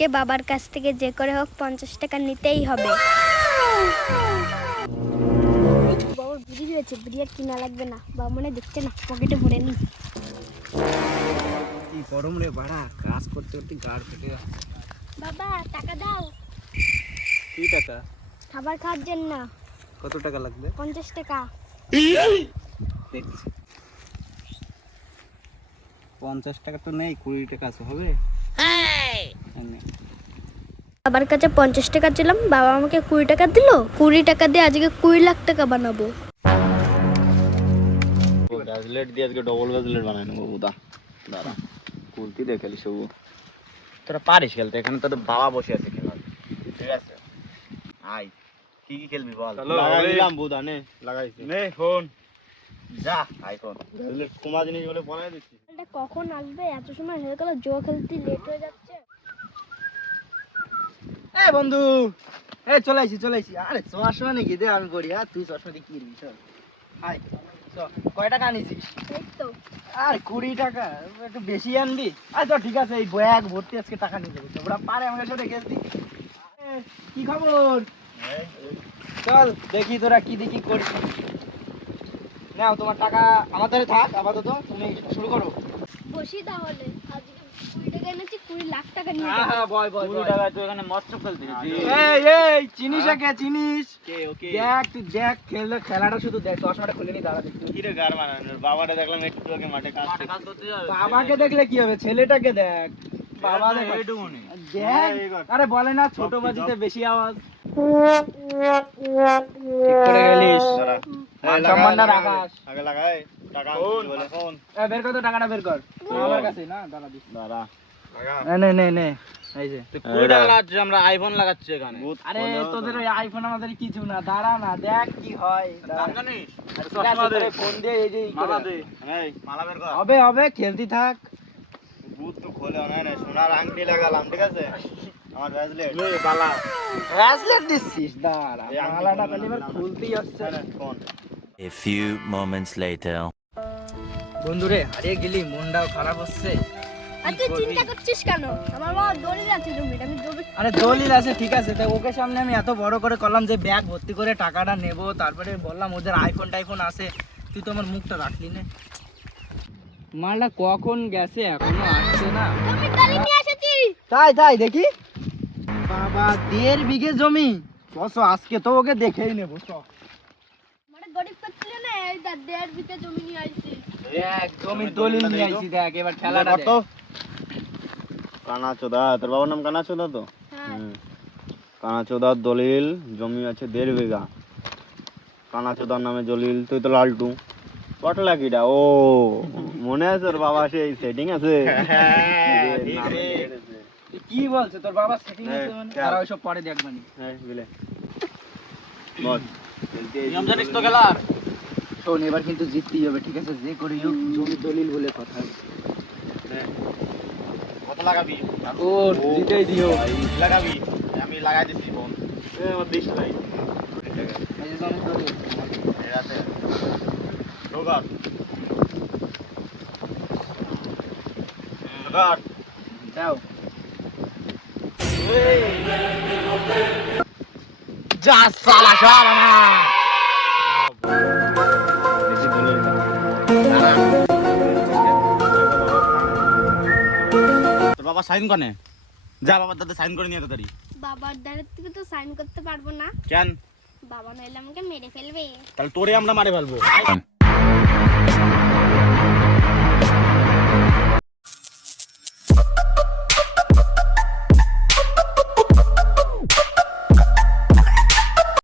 আজকে বাবার কাছ থেকে যে করে হোক 50 টাকা নিতেই হবে। বাবার বুঝি হয়েছে, বিড়ি আর কিনা লাগবে না, বাবা মনে দেখছে না, পকেটে ভরে নি। কি গরম রে বাড়া, কাজ করতে করতে গাড় ফেটে যাচ্ছে। বাবা টাকা দাও। কি টাকা? খাবার খাওয়ার জন্য। কত টাকা লাগবে? 50 টাকা। দেখছি 50 টাকা তো নেই, 20 টাকা আছে, হবে? বাবার কাছে 50 টাকা ছিলাম, বাবা আমাকে 20 টাকা দিল। 20 টাকা দিয়ে আজকে 20 লাখ টাকা বানাবো। ব্রেসলেট দিয়ে আজকে ডবল ব্রেসলেট বানাই নেবো বুদা। দাঁড়া কুলতি দিয়ে খেলি সবু। তোরা পারিস খেলতে, এখানে তোদের বাবা বসে আছে খেলার, ঠিক আছে? আই কি কি খেলবি বল? লাগাইলাম বুদা, নে লাগাইছি, নে ফোন যা আইফোন ব্রেসলেট কমা জিনিস বলে বানাই দিচ্ছি। এটা কখন আসবে? এত সময় হয়ে গেল, জোয়া খেলতে লেট হয়ে যাচ্ছে। এ বন্ধু, এ চলে আইছি। আরে চশমা নাকি দে, আমি করি। আর তুই চশমা দিয়ে কি করবি? চল হাই, চল। কয় টাকা আনিছিস? এই তো আর 20 টাকা, একটু বেশি আনবি? আচ্ছা ঠিক আছে, এই ব্যাগ ভর্তি আজকে টাকা নিয়ে যাবো। তোরা পারে আমাকে সাথে খেলতি। এ, কি খবর? চল দেখি তোরা কি দেখি করছিস। নাও তোমার টাকা, আমার ধারে থাক আপাতত, তুমি শুরু করো। বসি তাহলে। আজকে 20 টাকা এনেছি, 20 লাখ টাকা নিয়ে হ্যাঁ যাবো। হ্যাঁ, বয় 20 টাকায় তুই এখানে মস্ত খেলতিস। এই চিনিস আগে, চিনিস? ওকে দেখ তুই দেখ, খেলাটা শুধু দেখ, চশমাটা খুলে নি, দাঁড়া দেখি। কি রে গার মারানোর? বাবারে দেখলাম একটু আগে মাঠে কাজ করতে যাবে। বাবাকে দেখলে কি হবে, ছেলেটাকে দেখ। বাবা দেখ, এইটুকুনি দেখ। আরে বলে না ছোট বাজিতে বেশি আওয়াজ। ঠিক করে গেলিস। মান সম্মানটা রাখাস। আগে লাগাই টাকা বলে ফোন এ, বের কর তো টাকাটা, বের কর। আমার কাছে না, দাঁড়া দিস। দাঁড়া নে এই যে 20 টাকা লাগাচ্ছি, আমরা আইফোন লাগাচ্ছি এখানে। আরে তোদের ওই আইফোন আমাদের কিছু না, দাঁড়া না, দেখ কি হয়। দাম জানিস? ঠিক আছে, তোরে ফোন দিয়ে এই যে ই করে মালা দে। দে, এই মালা বের কর। হবে খেলতি থাক। বুট তো খোলে না, সোনার আংটি লাগালাম, ঠিক আছে? আমার ব্রেসলেট বালা ব্রেসলেট দিছিস, দাঁড়া। এই আংটি মালাটা খুলবে খালি না, এবার দিলাম। খুলতেই হচ্ছে। Phone A few moments later. বন্ধুরে হারিয়ে গেলি, মনটাও খারাপ হচ্ছে। আর তুই চিন্তা করছিস কেন? আমার বাবা দলিল আছে জমির, আমি জমি। আরে দলিল আছে, ঠিক আছে, তাই ওকে সামনে আমি এত বড় করে করলাম যে ব্যাগ ভর্তি করে টাকাটা নেব, তারপরে বললাম ওদের আইফোন টাইফোন আছে, তুই তো আমার মুখটা রাখলি না। মালটা কখন গেছে, এখনো আসছে না। জমির দলিল নিয়ে এসেছি। তাই দেখি। বাবা 1.5 বিঘে জমি। চল আজকে তো ওকে দেখেই নেবো। মানে গরিব করছিল না, এই 1.5 বিঘা জমি নিয়ে আইছি। দেখ জমির দলিল নিয়ে আইছি, দেখ এবার খেলাটা কত? কানাচোদা, তোর বাবার নাম কানাচোদা তো? হ্যাঁ। কানাচোদার দলিল, জমি আছে 1.5 বিঘা। কানাচোদার নামে দলিল, তুই তো লালটু। কত লাখিটা? ও মনে আছে তোর বাবা সেই সেটিং আছে? তুই কি বলছে তোর বাবা সেটিং আছে মানে? হ্যাঁ, তারা ওইসব পরে দেখবানি। হ্যাঁ বুঝলে বল। নিয়ম জানিস তো খেলার? শোন, এবার কিন্তু জিততেই হবে, ঠিক আছে? যে করে হোক জমির দলিল বলে কথা। কত লাগাবি? ও জিতেই দিও। লাগাবি? আমি লাগাই দিচ্ছি ফোন। আমার দিস নাই। এই যে জমির দলিল। ঠিক আছে ঢোকার ঢোকার দাও। যা সালা শালা। বেশি দলিল না। তোর বাবা সাইন কনে? যা বাবার দাদা সাইন করে নিয়ে তাড়াতাড়ি। বাবার দ্বারা থেকে তো সাইন করতে পারবো না, কেন? বাবা নইলে আমাকে মেরে ফেলবে। তাহলে তোরে আমরা মারে ফেলবো।